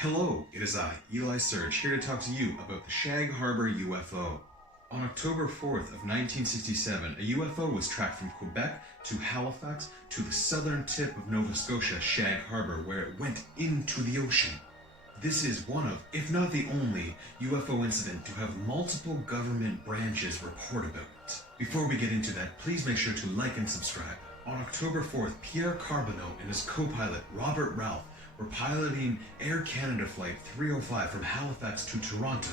Hello, it is I, Eli Surge, here to talk to you about the Shag Harbour UFO. On October 4th of 1967, a UFO was tracked from Quebec to Halifax to the southern tip of Nova Scotia, Shag Harbour, where it went into the ocean. This is one of, if not the only, UFO incident to have multiple government branches report about it. Before we get into that, please make sure to like and subscribe. On October 4th, Pierre Carbonneau and his co-pilot, Robert Ralph, were piloting Air Canada Flight 305 from Halifax to Toronto.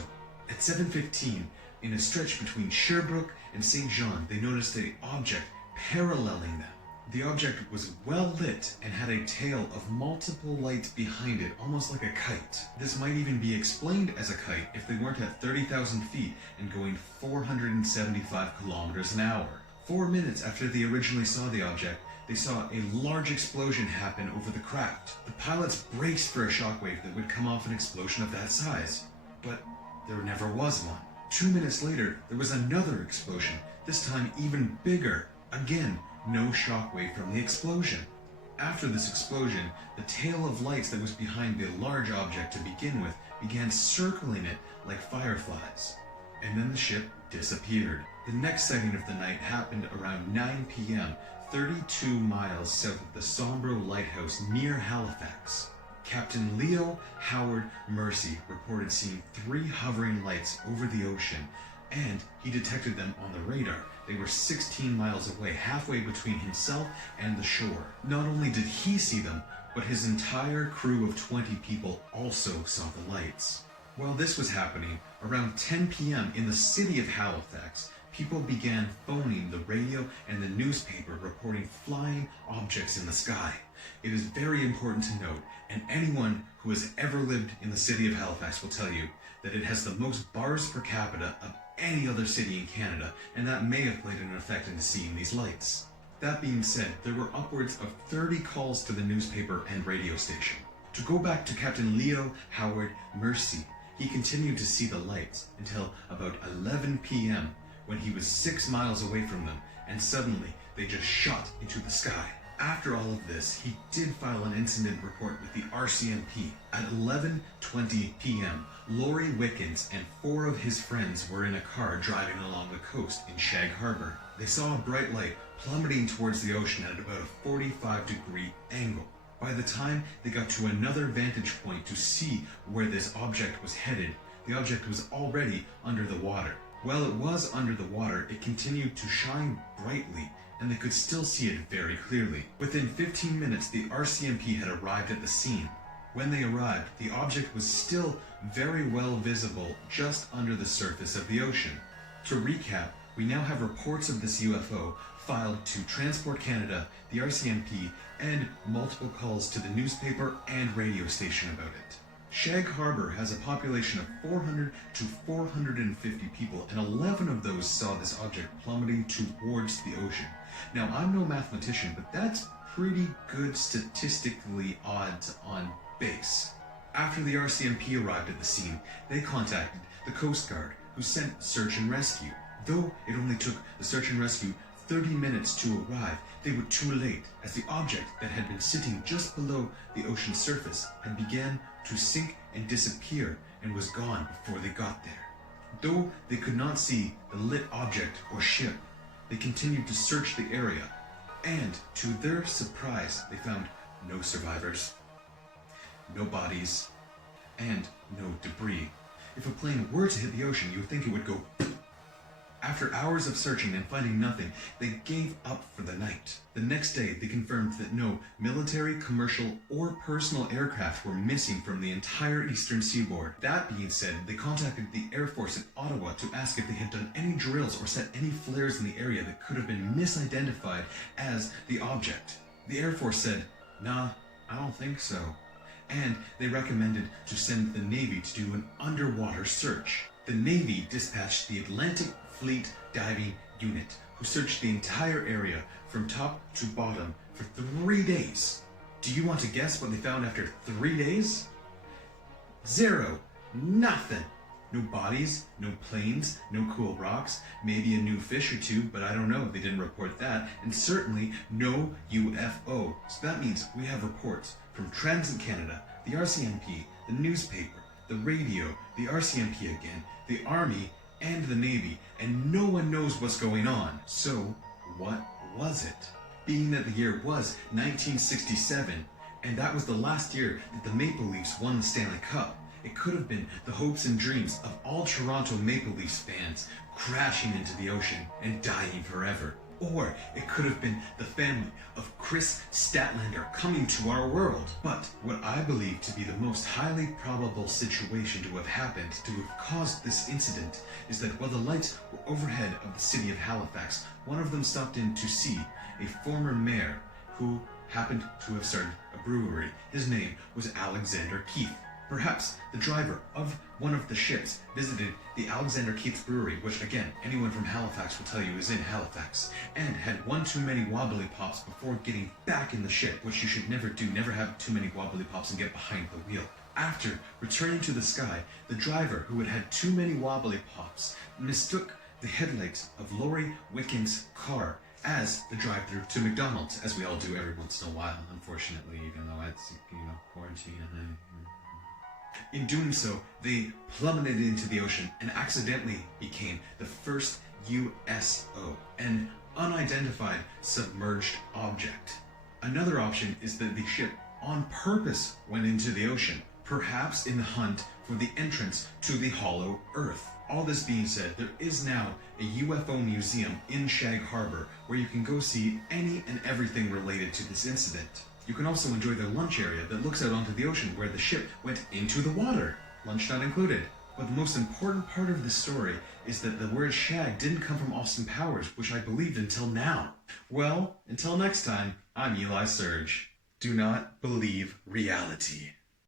At 7:15, in a stretch between Sherbrooke and St. John, they noticed an object paralleling them. The object was well lit and had a tail of multiple lights behind it, almost like a kite. This might even be explained as a kite if they weren't at 30,000 feet and going 475 kilometers an hour. 4 minutes after they originally saw the object, they saw a large explosion happen over the craft. The pilots braced for a shockwave that would come off an explosion of that size, but there never was one. 2 minutes later, there was another explosion, this time even bigger. Again, no shockwave from the explosion. After this explosion, the tail of lights that was behind the large object to begin with began circling it like fireflies. And then the ship disappeared. The next sighting of the night happened around 9 p.m., 32 miles south of the Sombro Lighthouse near Halifax. Captain Leo Howard Mercy reported seeing 3 hovering lights over the ocean, and he detected them on the radar. They were 16 miles away, halfway between himself and the shore. Not only did he see them, but his entire crew of 20 people also saw the lights. While this was happening, around 10 p.m. in the city of Halifax, people began phoning the radio and the newspaper reporting flying objects in the sky. It is very important to note, and anyone who has ever lived in the city of Halifax will tell you, that it has the most bars per capita of any other city in Canada, and that may have played an effect into seeing these lights. That being said, there were upwards of 30 calls to the newspaper and radio station. To go back to Captain Leo Howard Mercy, he continued to see the lights until about 11 p.m. when he was 6 miles away from them, and suddenly they just shot into the sky. After all of this, he did file an incident report with the RCMP. At 11:20 p.m., Laurie Wickens and 4 of his friends were in a car driving along the coast in Shag Harbour. They saw a bright light plummeting towards the ocean at about a 45-degree angle. By the time they got to another vantage point to see where this object was headed, the object was already under the water. While it was under the water, it continued to shine brightly, and they could still see it very clearly. Within 15 minutes, the RCMP had arrived at the scene. When they arrived, the object was still very well visible just under the surface of the ocean. To recap, we now have reports of this UFO filed to Transport Canada, the RCMP, and multiple calls to the newspaper and radio station about it. Shag Harbour has a population of 400 to 450 people, and 11 of those saw this object plummeting towards the ocean. Now, I'm no mathematician, but that's pretty good statistically odds on base. After the RCMP arrived at the scene, they contacted the Coast Guard, who sent search and rescue. Though it only took the search and rescue 30 minutes to arrive, they were too late, as the object that had been sitting just below the ocean surface had began to sink and disappear and was gone before they got there. Though they could not see the lit object or ship, they continued to search the area, and to their surprise, they found no survivors, no bodies, and no debris. If a plane were to hit the ocean, you would think it would go poof. After hours of searching and finding nothing, they gave up for the night. The next day, they confirmed that no military, commercial, or personal aircraft were missing from the entire eastern seaboard. That being said, they contacted the Air Force at Ottawa to ask if they had done any drills or set any flares in the area that could have been misidentified as the object. The Air Force said, "Nah, I don't think so." And they recommended to send the Navy to do an underwater search. The Navy dispatched the Atlantic Fleet Diving Unit, who searched the entire area from top to bottom for 3 days. Do you want to guess what they found after 3 days? 0. Nothing. No bodies, no planes, no cool rocks, maybe a new fish or two, but I don't know, they didn't report that, and certainly no UFO. So that means we have reports from Transit Canada, the RCMP, the newspaper, the radio, the RCMP again, the Army, and the Navy, and no one knows what's going on. So, what was it? Being that the year was 1967, and that was the last year that the Maple Leafs won the Stanley Cup, it could have been the hopes and dreams of all Toronto Maple Leafs fans crashing into the ocean and dying forever. Or it could have been the family of Chris Statlander coming to our world. But what I believe to be the most highly probable situation to have happened, to have caused this incident, is that while the lights were overhead of the city of Halifax, one of them stopped in to see a former mayor who happened to have started a brewery. His name was Alexander Keith. Perhaps the driver of one of the ships visited the Alexander Keith's brewery, which again, anyone from Halifax will tell you is in Halifax, and had one too many wobbly pops before getting back in the ship, which you should never do. Never have too many wobbly pops and get behind the wheel. After returning to the sky, the driver, who had had too many wobbly pops, mistook the headlights of Laurie Wickens' car as the drive-through to McDonald's, as we all do every once in a while, unfortunately, even though it's, quarantine and in doing so, they plummeted into the ocean and accidentally became the first USO, an unidentified submerged object. Another option is that the ship on purpose went into the ocean, perhaps in the hunt for the entrance to the hollow earth. All this being said, there is now a UFO museum in Shag Harbour where you can go see any and everything related to this incident. You can also enjoy their lunch area that looks out onto the ocean where the ship went into the water, lunch not included. But the most important part of this story is that the word shag didn't come from Austin Powers, which I believed until now. Well, until next time, I'm Eli Surge. Do not believe reality.